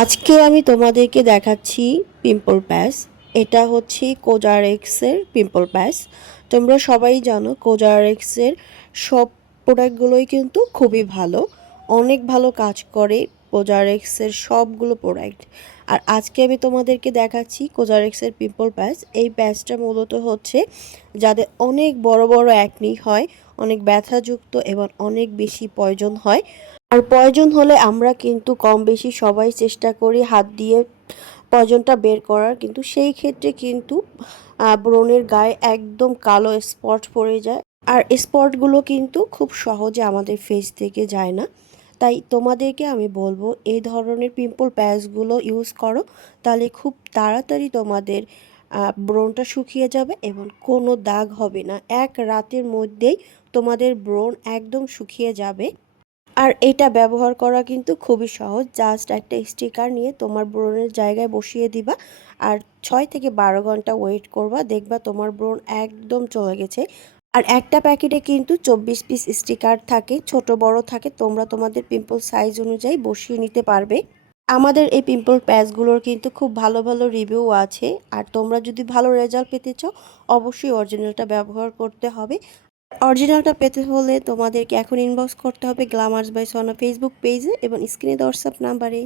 আজকে আমি তোমাদেরকে দেখাচ্ছি পিম্পল প্যাচ। এটা হচ্ছে কোজারেক্সের পিম্পল প্যাচ। তোমরা সবাই জানো কোজারেক্সের সব প্রোডাক্টগুলোই কিন্তু খুবই ভালো, অনেক ভালো কাজ করে কোজারেক্সের সবগুলো প্রোডাক্ট। আর আজকে আমি তোমাদেরকে দেখাচ্ছি কোজারেক্সের পিম্পল প্যাচ। এই প্যাচটা মূলত হচ্ছে যাদের অনেক বড় বড় অ্যাকনি হয়, অনেক ব্যথাযুক্ত এবং অনেক বেশি পয়জন হয়। আর প্রয়োজন হলে আমরা কিন্তু কম বেশি সবাই চেষ্টা করি হাত দিয়ে প্রয়োজনটা বের করার, কিন্তু সেই ক্ষেত্রে কিন্তু ব্রণের গায়ে একদম কালো স্পট পড়ে যায়। আর স্পটগুলো কিন্তু খুব সহজে আমাদের ফেস থেকে যায় না। তাই তোমাদেরকে আমি বলবো এই ধরনের পিম্পল প্যাচগুলো ইউজ করো, তাহলে খুব তাড়াতাড়ি তোমাদের ব্রণটা শুকিয়ে যাবে এবং কোনো দাগ হবে না। এক রাতের মধ্যেই তোমাদের ব্রণ একদম শুকিয়ে যাবে। আর এটা ব্যবহার করা কিন্তু খুবই সহজ। জাস্ট একটা স্টিকার নিয়ে তোমার ব্রণের জায়গায় বসিয়ে দিবা, আর 6 থেকে 12 ঘন্টা ওয়েট করবা, দেখবা তোমার ব্রণ একদম চলে গেছে। আর একটা প্যাকেটে কিন্তু 24 পিস স্টিকার থাকে, ছোট বড় থাকে, তোমরা তোমাদের পিম্পল সাইজ অনুযায়ী বসিয়ে নিতে পারবে। আমাদের এই পিম্পল প্যাচগুলোর কিন্তু খুব ভালো ভালো রিভিউ আছে। আর তোমরা যদি ভালো রেজাল্ট পেতে চাও, অবশ্যই অরিজিনালটা ব্যবহার করতে হবে। অরিজিনালটা পেতে হলে তোমাদেরকে এখন ইনবক্স করতে হবে গ্ল্যামার্স বাই সোনা ফেসবুক পেজে এবং স্ক্রিনে দেওয়া হোয়াটসঅ্যাপ নাম্বারে।